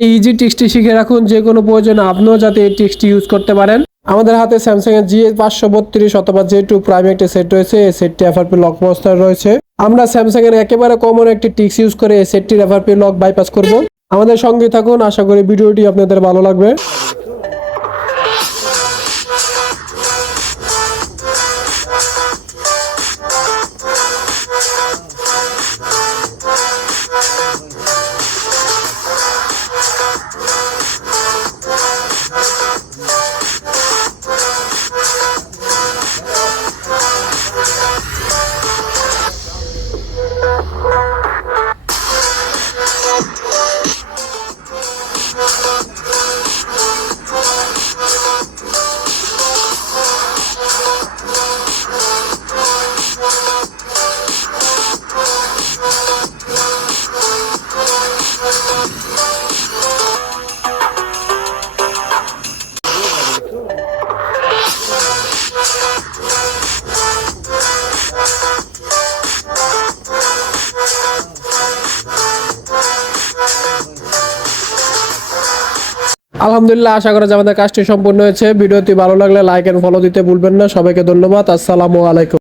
এই ইজি টিক্সটি শিখে রাখুন, যে কোনো প্রয়োজনে আপনিও যাতে এই টিক্সটি ইউজ করতে পারেন। আমাদের হাতে স্যামসাং এর GA532 অথবা J2 প্রাইম একটি সেট রয়েছে। এই সেটটি এফআরপি লক অবস্থায় রয়েছে। আমরা স্যামসাং এর একেবারে কমন একটি টিক্স ইউজ করে এই সেটটির এফআরপি লক বাইপাস করব। আমাদের সঙ্গে থাকুন, আশা করি ভিডিওটি আপনাদের ভালো লাগবে। আলহামদুলিল্লাহ, আশা করা যায় আমাদের কাজটি সম্পূর্ণ হয়েছে। ভিডিওটি ভালো লাগলে লাইক এন্ড ফলো দিতে ভুলবেন না। সবাইকে ধন্যবাদ। আসসালামু আলাইকুম।